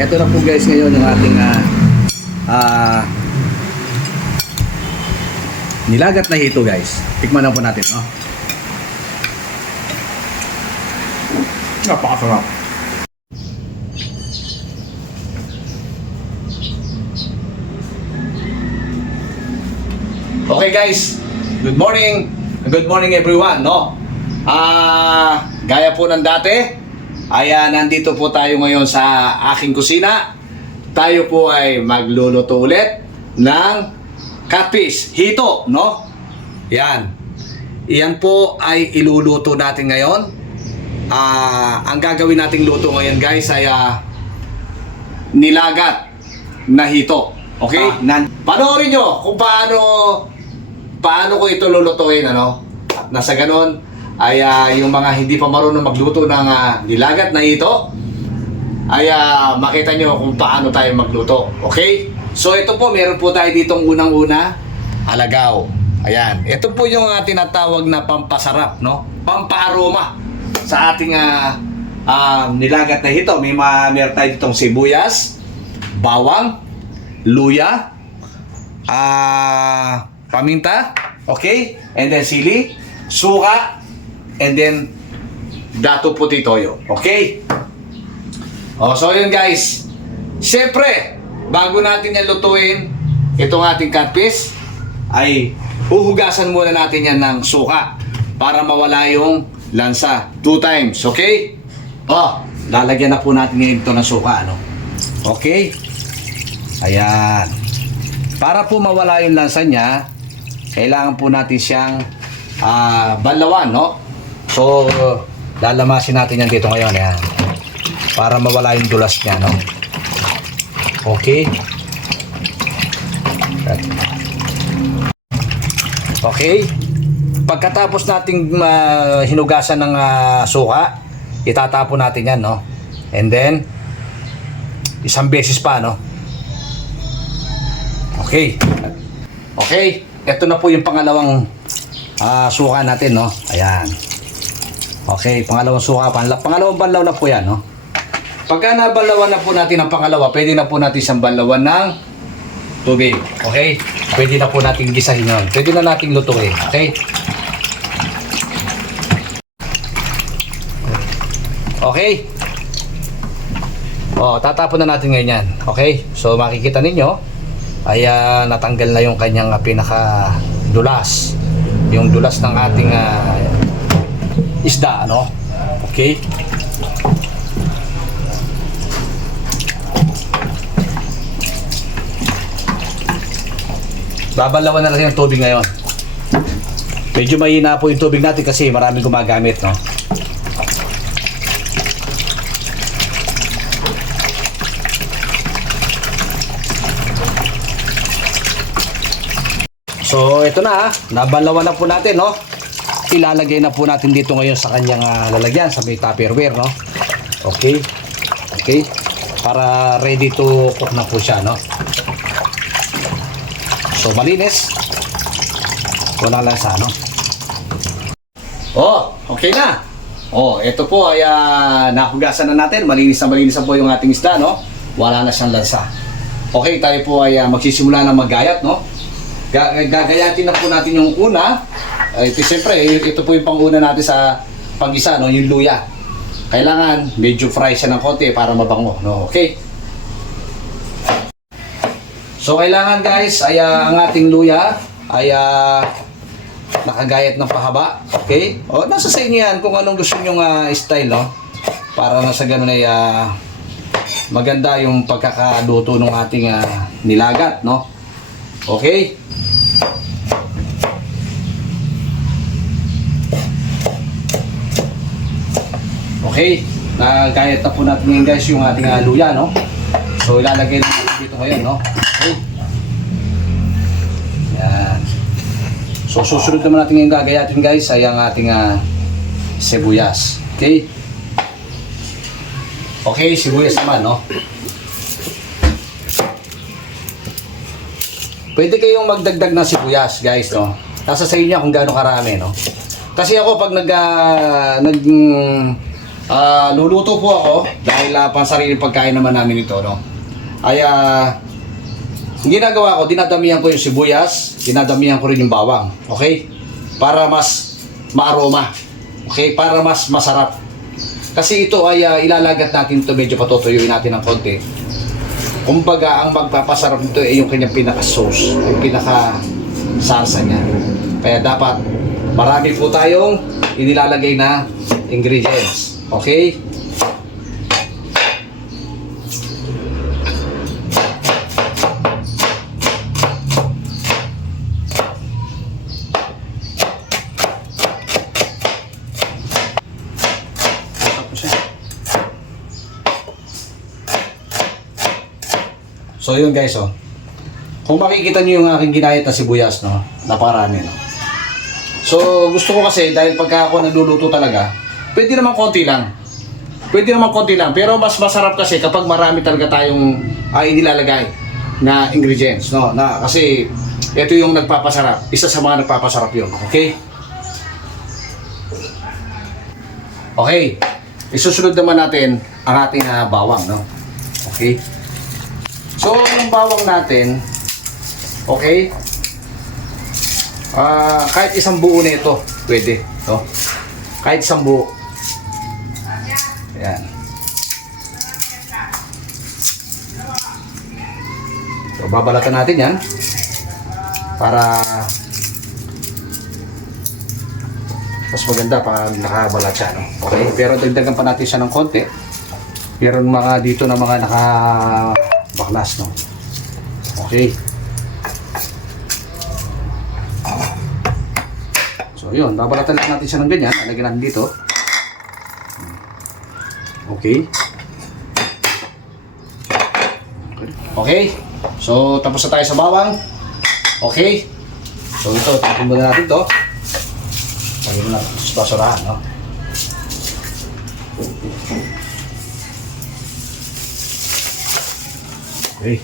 Ito na po guys ngayon yung ating nilagat na hito guys. Tikman na po natin, no? Napakasarap. Okay guys, good morning everyone, no? Gaya po ng dati, nandito po tayo ngayon sa aking kusina. Tayo po ay magluluto ulit ng catfish, hito, no? Yan. Iyan po ay iluluto natin ngayon. Ang gagawin nating luto ngayon guys ay nilagat na hito. Okay? Panoorin nyo kung paano ko ito lulutuin, ano? At nasa ganon ay yung mga hindi pa marunong magluto ng nilagat na hito ay makita nyo kung paano tayo magluto. Okay? So ito po, meron po tayo ditong unang-una, alagaw. Ayan. Ito po yung tinatawag na pampasarap, no? Pampaaroma sa ating nilagat na hito. Meron tayo ditong sibuyas, bawang, luya, paminta, okay? And then sili, suka, and then dato puti toyo. Okay? So yun guys. Siyempre, bago natin yan lutuin, itong ating catfish, ay huhugasan muna natin yan ng suka para mawala yung lansa 2 times. Okay? Lalagyan na po natin ngayon ito ng suka, ano? Okay? Ayan. Para po mawala yung lansa niya, kailangan po natin siyang banlawan, no? So, lalamasin natin yan dito ngayon, ayan. Para mawala yung dulas niya, no? Okay. Okay. Pagkatapos nating hinugasan ng suka, itatapon natin yan, no? And then, isang beses pa, no? Okay. Okay. Ito na po yung pangalawang suka natin, no? Ayan. Okay, pangalawang suka, pangalawang banlaw na po yan, no? Pagka nabalawan na po natin ang pangalawa, pwede na po natin isang banlawan ng tubig. Okay? Pwede na po natin gisahin yun. Pwede na natin lutuin. Okay? Okay? Tatapon na natin ngayon yan. Okay? So, makikita ninyo, ay natanggal na yung kanyang pinaka dulas. Yung dulas ng ating isda, ano? Okay? Babalawan na natin ang tubig ngayon. Medyo mahina po yung tubig natin kasi maraming gumagamit, no? So, ito na, nabalawan na po natin, no? Ilalagay na po natin dito ngayon sa kanyang lalagyan, sa may tupperware, no? Okay? Okay? Para ready to cook na po siya, no? So, malinis. Wala lang sa, no? Okay na. Ito po ay nahugasan na natin. Malinis na po yung ating isda, no? Wala na siyang lansa. Okay, tayo po ay magsisimula na maggayat, no? Gagayatin na po natin yung una. Siyempre, ito po yung panguna natin sa pag-isa, no? Yung luya. Kailangan medyo fry siya ng konti para mabango, no? Okay? So, kailangan guys, ay ang ating luya ay nakagayat ng pahaba. Okay? Nasa sa inyo yan kung anong gusto nyong style, no? Para na sa ganun ay maganda yung pagkakaluto ng ating nilagat, no? Okay? Okay, nagayat na po natin ngayon guys yung ating luya, no? So ilalagay natin dito ngayon, no? Okay. Yan. So susunod naman natin ngayon gagayatin guys ay ang ating sibuyas. Okay? Okay, sibuyas naman, no? Pwede kayong magdagdag ng sibuyas guys, no? Nasa sa inyo kung gaano karami, no? Kasi ako pag luluto po ako dahil pansariling pagkain naman namin ito, no? Ay, ginagawa ko, dinadamihan ko yung sibuyas, dinadamihan ko rin yung bawang, okay? Para mas maaroma, okay? Para mas masarap. Kasi ito ay ilalagat natin ito, medyo patutuyuin natin ng konti. Kumbaga, ang magpapasarap nito ay yung kanyang pinaka-sauce, yung pinaka-sarsa niya. Kaya dapat marami po tayong inilalagay na ingredients. Okay? So yun guys, oh. Kung makikita niyo yung aking ginayat na sibuyas, no, napakarami, no. So gusto ko kasi dahil pagka ako nagluluto talaga, pwede naman konti lang. Pwede naman konti lang, pero mas masarap kasi kapag marami talaga tayong inilalagay na ingredients, no. Na kasi ito yung nagpapasarap, isa sa mga nagpapasarap 'yon, okay? Okay. Isusunod naman natin ang ating bawang, no. Okay? So, yung bawang natin, okay, kahit isang buo na ito, pwede, no? Kahit isang buo. Ayan. So, babalatan natin yan para mas maganda pag nakabalat siya, no? Okay, pero dagdagan pa natin siya ng konti. Meron mga dito na mga baklas, no? Okay. So, yun. Babalatan lang natin siya ng ganyan. Lagyan natin dito. Okay. Okay. So, tapos na tayo sa bawang. Okay. So, ito. Tapos muna natin ito. Lagyan mo natin sa basurahan, no? Okay.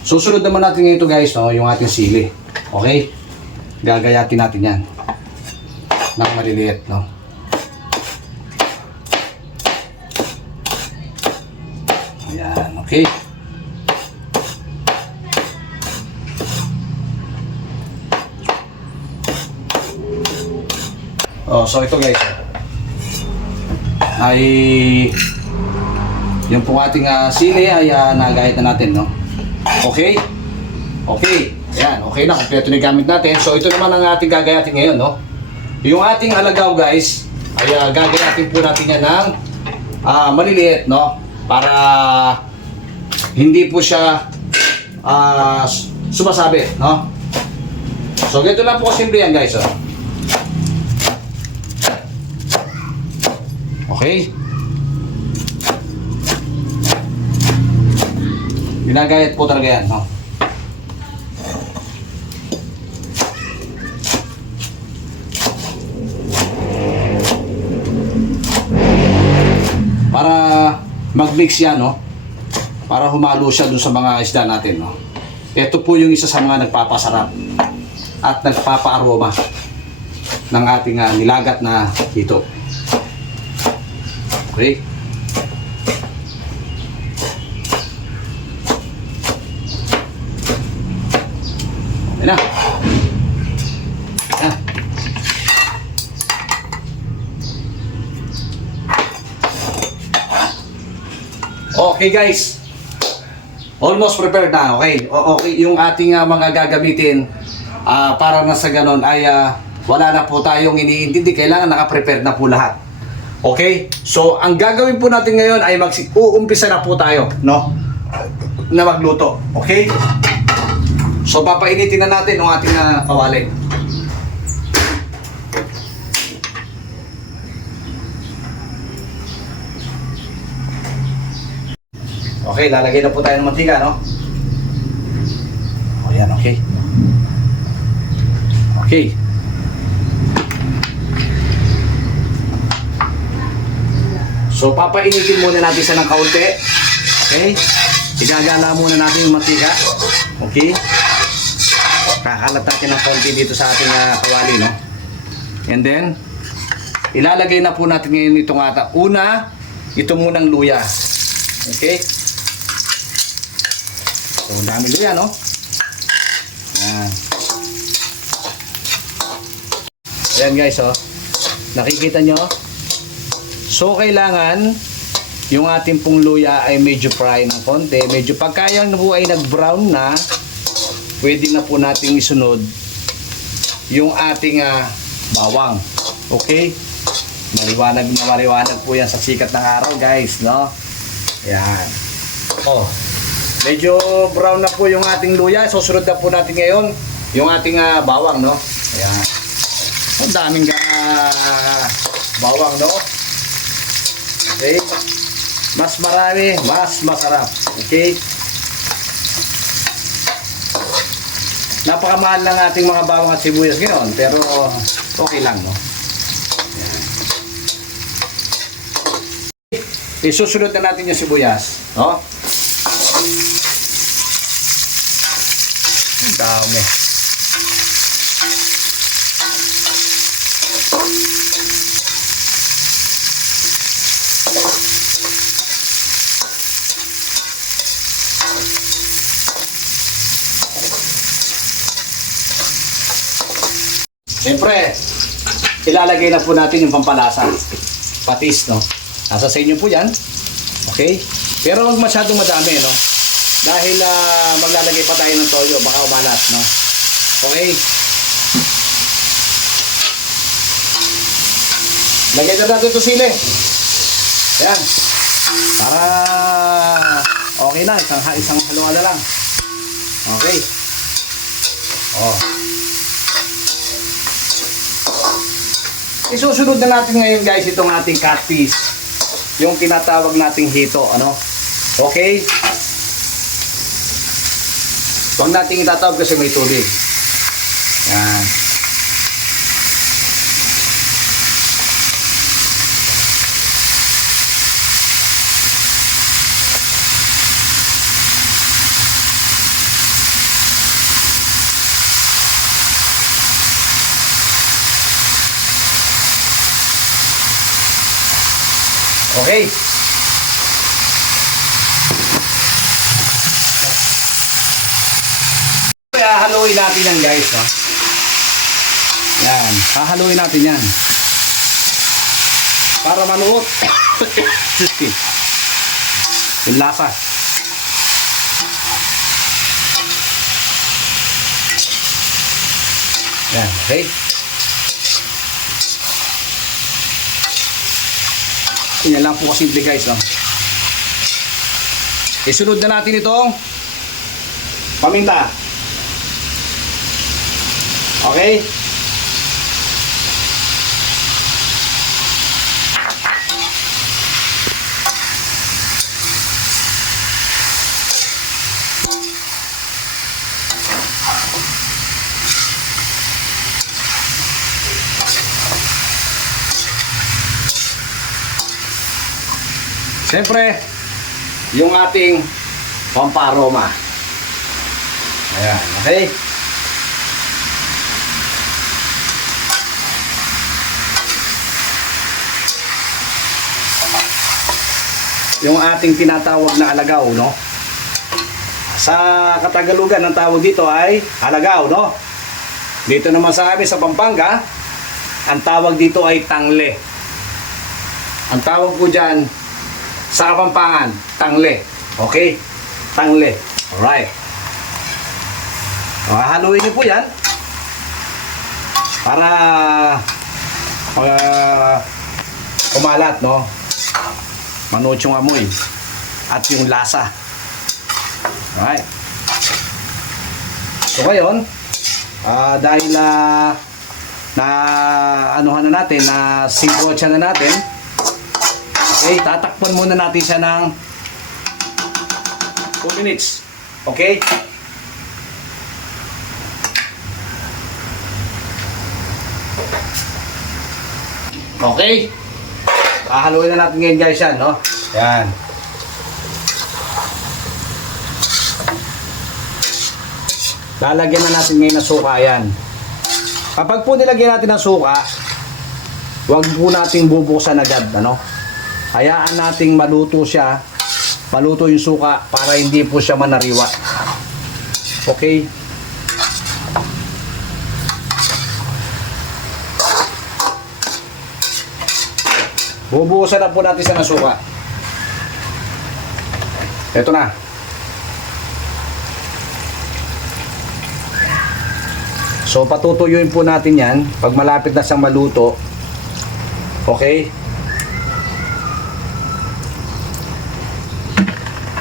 Susunod naman natin ngayon ito guys, no, yung ating sili. Okay? Gagayatin natin yan ng maliliit, no? Ayan, okay. Oh, so ito guys ay yung pong ating sili ay nagahit na natin, no? Okay? Okay. Ayan, okay na. Kompleto na yung gamit natin. So, ito naman ang ating gagayatin ngayon, no? Yung ating alagaw, guys, ay gagayatin po natin yan ng maliliit, no? Para hindi po siya sumasabit, no? So, ganito lang po kasimple yan, guys, oh. Okay? Ginagayat po talaga yan, no? Para mag-mix yan, no? Para humalo siya dun sa mga isda natin, no? Ito po yung isa sa mga nagpapasarap at nagpapa-aroma ng ating nilagat na hito. Okay? Ayan na. Ayan. Okay guys. Almost prepared na. Okay. Okay, yung ating mga gagamitin para na sa ganon ay wala na po tayong iniintindi. Kailangan naka-prepare na po lahat. Okay? So, ang gagawin po natin ngayon ay uumpisa na po tayo, no? Na magluto. Okay? So, papainitin na natin ang ating kawali. Okay, lalagay na po tayo ng mantika, no? O, yan, okay. Okay. So, papainitin muna natin siya ng kaunti. Okay? Igagala muna natin yung mantika. Okay? Kakalat natin ng kaunti dito sa ating kawali, no? And then, ilalagay na po natin ngayon itong ata. Una, ito munang luya. Okay? So, dami luya, no? Yan. Ayan guys, oh. Nakikita nyo? So, kailangan yung ating pong luya ay medyo fry ng konti. Medyo pagka yan po ay nag-brown na, pwede na po nating isunod yung ating bawang. Okay? Maliwanag na maliwanag po yan sa sikat ng araw, guys, no? Ayan. Oh. Medyo brown na po yung ating luya. Susunod na po natin ngayon yung ating bawang, no? Ayan. Ang daming bawang, no? Okay? Mas marami, mas masarap. Okay? Napakamahal lang ating mga bawang at sibuyas ngayon, pero okay lang, no? Ayan. Isusunod na natin yung sibuyas, no? Ang dami. Siyempre, ilalagay na po natin yung pampalasa. Patis, no? Nasa sa inyo po yan. Okay? Pero huwag masyadong madami, no? Dahil maglalagay pa tayo ng toyo, baka umalat, no? Okay? Lagay na natin ito sili. Ayan. Para okay na, isang halo-halo lang. Okay. Oh. Isusunod na natin ngayon, guys, itong ating catfish. Yung tinatawag nating hito, ano? Okay? Huwag natin itatawag kasi may tubig. Yan. Okay. Kaya haluin natin yan, guys, no? Yan. Hahaluin natin yan. Para manuot. Yung lasa. Yan. Okay. Yan lang po kasimple, guys, no? Isunod na natin itong paminta. Okay? Siyempre, yung ating pamparoma. Ayan, okay? Yung ating tinatawag na alagaw, no? Sa Katagalugan, ang tawag dito ay alagaw, no? Dito naman sa amin sa Pampanga, ang tawag dito ay tangle. Ang tawag po dyan sa Kapampangan, tangle. Okay? Tangle. Alright. Haluin niyo po yan para kumalat, no? Manood yung amoy at yung lasa. Alright. So ngayon, dahil na anuhan na natin, na singkotsa na natin, okay, tatakpan muna natin siya ng 2 minutes. Okay? Okay? Hahaluin na natin ngayon, guys, yan, no? Yan. Lalagyan na natin ngayon ng suka, yan. Kapag po nilagyan natin ng suka, Huwag po nating bubuksan agad, ano? Hayaan nating maluto siya, maluto yung suka para hindi po siya manariwa. Okay? Bubuhusan na po natin siya ng suka. Ito na. So patutuyuin po natin yan pag malapit na siyang maluto. Okay?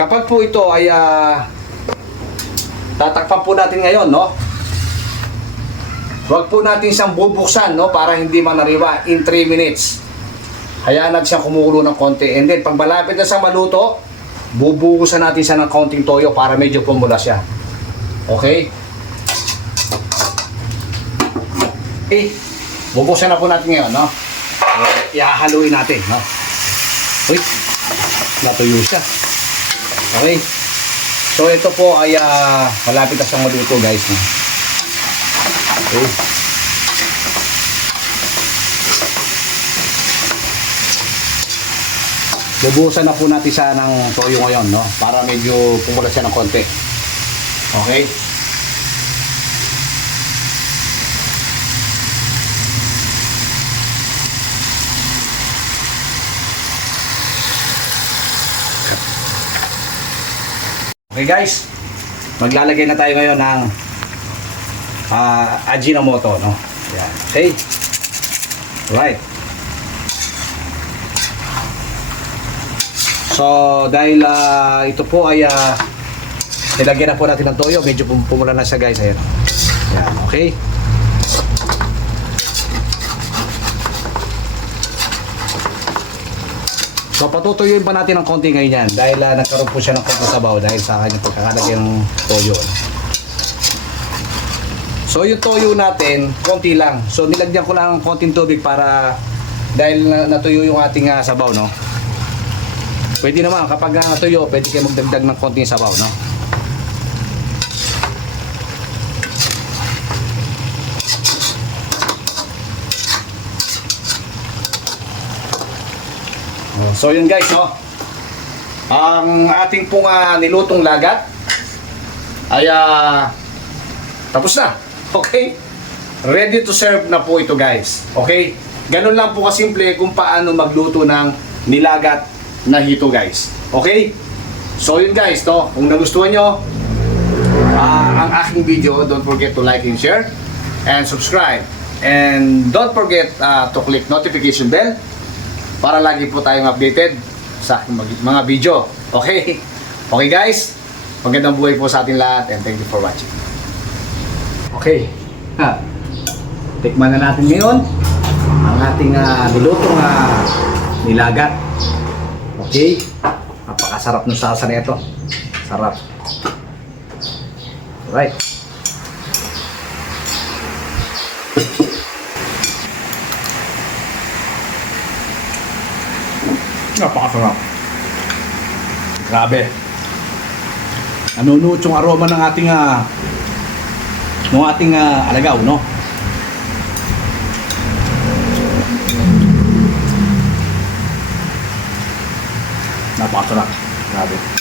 Kapag po ito ay tatakpan po natin ngayon, no? Huwag po natin siyang bubuksan, no? Para hindi manariwa in 3 minutes. Hayaan natin siyang kumukulo ng konti. And then pag malapit na siyang maluto, bubuhusan natin siya ng konting toyo para medyo pumula siya. Okay? Okay, bubuksan na po natin ngayon, no? Ihahaluin natin, no? Uy, natuyo siya. Okay. So, ito po ay malapit na siyang maluto, guys, no? Okay. Bubuhusan na po natin siya ng toyo ngayon, no? Para medyo pumula siya ng konti. Okay. Okay guys, maglalagay na tayo ngayon ng Ajinomoto, no? Ayan, okay? Right. So, dahil ito po ay nilagyan na po natin ng toyo, medyo pumula na siya guys, ayan. Ayan, okay? So patutuyuin pa natin ng konti ngayon yan dahil nagkaroon po siya ng konti sabaw dahil sa kanyang pagkakalagay ng toyo. So yung toyo natin, konti lang. So nilagyan ko lang ng konting tubig para dahil natuyo yung ating sabaw, no? Pwede naman kapag natuyo, pwede kayo magdagdag ng konting sabaw, no? So yun guys, no? Ang ating pong nilutong lagat ay tapos na. Okay? Ready to serve na po ito guys. Okay? Ganun lang po kasimple kung paano magluto ng nilagat na hito guys. Okay? So yun guys, no? Kung nagustuhan nyo ang aking video, don't forget to like and share and subscribe. And don't forget to click notification bell para lagi po tayong updated sa mga video. Okay? Okay guys? Magandang buhay po sa ating lahat and thank you for watching. Okay. Tikman na natin ngayon ang ating nilutong nilagat. Okay? Napakasarap ng salsa na ito. Sarap. Alright. Napakasarap. Grabe. Nanunuot yung aroma ng ating alagaw, no? Napakasarap. Grabe.